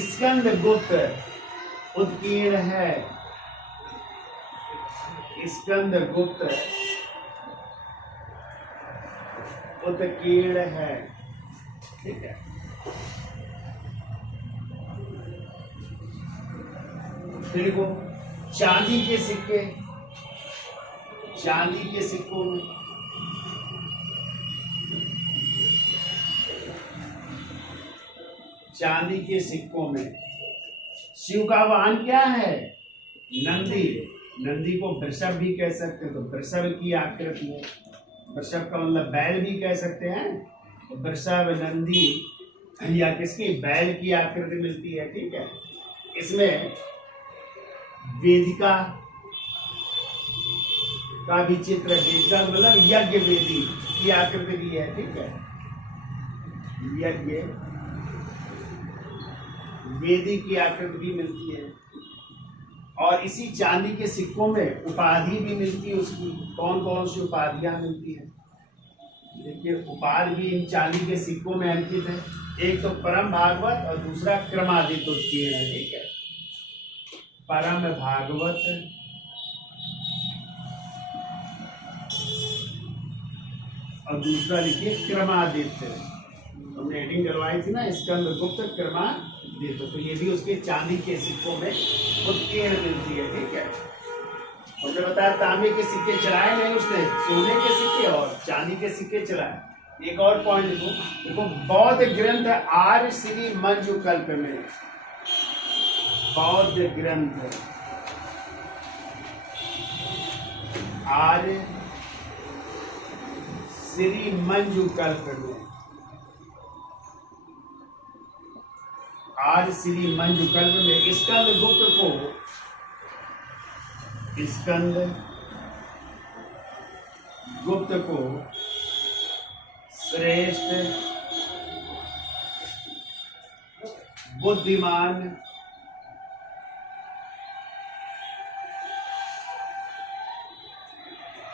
स्कंदगुप्त उत्कीर्ण है, स्कंदगुप्त उत्कीर्ण है, ठीक है। फिर को चांदी के सिक्के, चांदी के सिक्कों में शिव का वाहन क्या है? नंदी। नंदी को वृषभ भी कह सकते हैं, तो वृषभ की आकृति है, वृषभ का मतलब बैल भी कह सकते हैं, तो वृषभ, नंदी या किसकी, बैल की आकृति मिलती है, ठीक है। इसमें वेदिका का भी चित्र है, वेदिका मतलब यज्ञ वेदी की आकृति भी है, ठीक है, यज्ञ वेदी की आकृति भी मिलती है। और इसी चांदी के सिक्कों में उपाधि भी मिलती है उसकी। कौन कौन सी उपाधियां मिलती है? देखिए उपाधि भी इन चांदी के सिक्कों में अंकित है, एक तो परम भागवत और दूसरा क्रमादित्य उत्कीर्ण है, ठीक है, परम भागवत और दूसरा लिखिए क्रमादित्य। हमने हेडिंग करवाई थी ना, स्कंदगुप्त क्रमादित्य, तो ये भी उसके चांदी के सिक्कों में उत्कीर्ण मिलती है, ठीक है। हमने बताया तांबे के सिक्के चलाए नहीं उसने, सोने के सिक्के और चांदी के सिक्के चलाए। एक और पॉइंट देखो, बौद्ध ग्रंथ आर्य श्री मंजुकल्प में, बौद्ध ग्रंथ आर्य श्री मंजुकल्प में, आर्य श्री मंजुकल्प में स्कंदगुप्त को, गुप्त को श्रेष्ठ, बुद्धिमान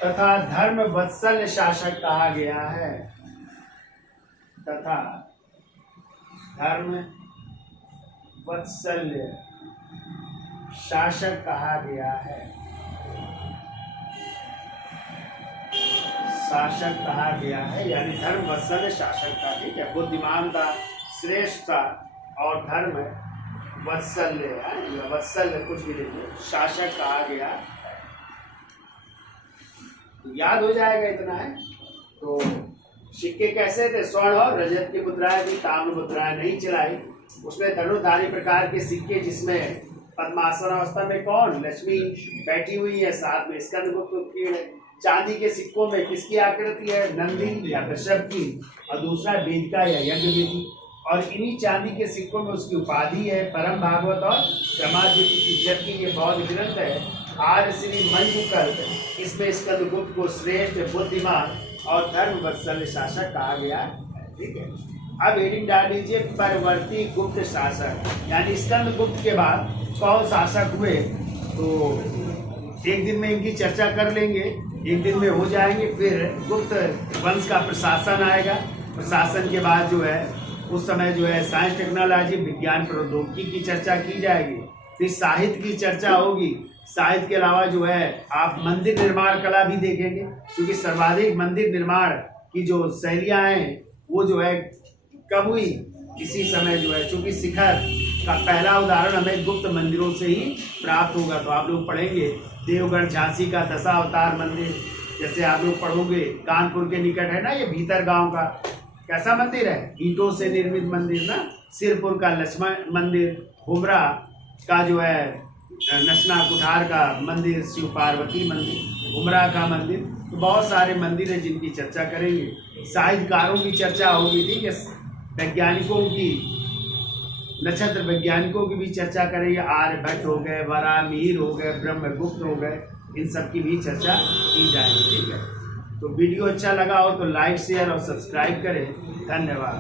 तथा धर्म वत्सल शासक कहा गया है, तथा धर्म वत्सल्य शासक कहा गया है, शासक कहा गया है, यानी धर्म वत्सल शासक का, ठीक है, बुद्धिमानता, श्रेष्ठता और धर्म वत्सल्य, वत्सल्य कुछ भी नहीं, शासक कहा गया है। याद हो जाएगा इतना है। तो सिक्के कैसे थे? स्वर्ण और रजत की मुद्राएं थी, ताम्र मुद्राएं नहीं चलाई। उसमें धनुर्धारी प्रकार के सिक्के जिसमें पद्मासन अवस्था में कौन? लक्ष्मी बैठी हुई है, साथ में स्कंदगुप्त उत्कीर्ण है। चांदी के सिक्कों में किसकी आकृति है? नंदी या वृषभ की, और दूसरा वेदिका या यज्ञ वेदी। और इन्हीं चांदी के सिक्कों में उसकी उपाधि है परम भागवत और क्रमाद्वितीय, जबकि ये बौद्ध ग्रंथ है आर्य श्री मंजुकल्प। इसमें स्कंदगुप्त को श्रेष्ठ, बुद्धिमान और धर्म वत्सल शासक कहा गया है, ठीक है। अब हेडिंग डाल लीजिए परवर्ती गुप्त शासक, यानी स्कंदगुप्त के बाद कौन शासक हुए, तो एक दिन में इनकी चर्चा कर लेंगे, एक दिन में हो जाएंगे। फिर गुप्त वंश का प्रशासन आएगा, प्रशासन के बाद जो है उस समय जो है साइंस टेक्नोलॉजी, विज्ञान प्रौद्योगिकी की चर्चा की जाएगी। फिर साहित्य की चर्चा होगी। साहित्य के अलावा जो है आप मंदिर निर्माण कला भी देखेंगे, क्योंकि सर्वाधिक मंदिर निर्माण की जो शैलियाँ हैं वो जो है कब हुई? इसी समय जो है, चूंकि शिखर का पहला उदाहरण हमें गुप्त मंदिरों से ही प्राप्त होगा। तो आप लोग पढ़ेंगे देवगढ़ झांसी का दशावतार मंदिर, जैसे आप लोग पढ़ोगे कानपुर के निकट है ना ये भीतर गांव का कैसा मंदिर है? ईंटों से निर्मित मंदिर ना। सिरपुर का लक्ष्मण मंदिर, हुमरा का जो है नशना कुठार का मंदिर, शिव पार्वती मंदिर, उमरा का मंदिर। तो बहुत सारे मंदिर हैं जिनकी चर्चा करेंगे। साहित्यकारों की चर्चा होगी, ठीक है, वैज्ञानिकों की, नक्षत्र वैज्ञानिकों की भी चर्चा करेंगे। आर्यभट्ट हो गए, वराहमिहिर हो गए, ब्रह्मगुप्त हो गए, इन सब की भी चर्चा की जाएगी, ठीक है। तो वीडियो अच्छा लगा हो तो लाइक, शेयर और सब्सक्राइब करें। धन्यवाद।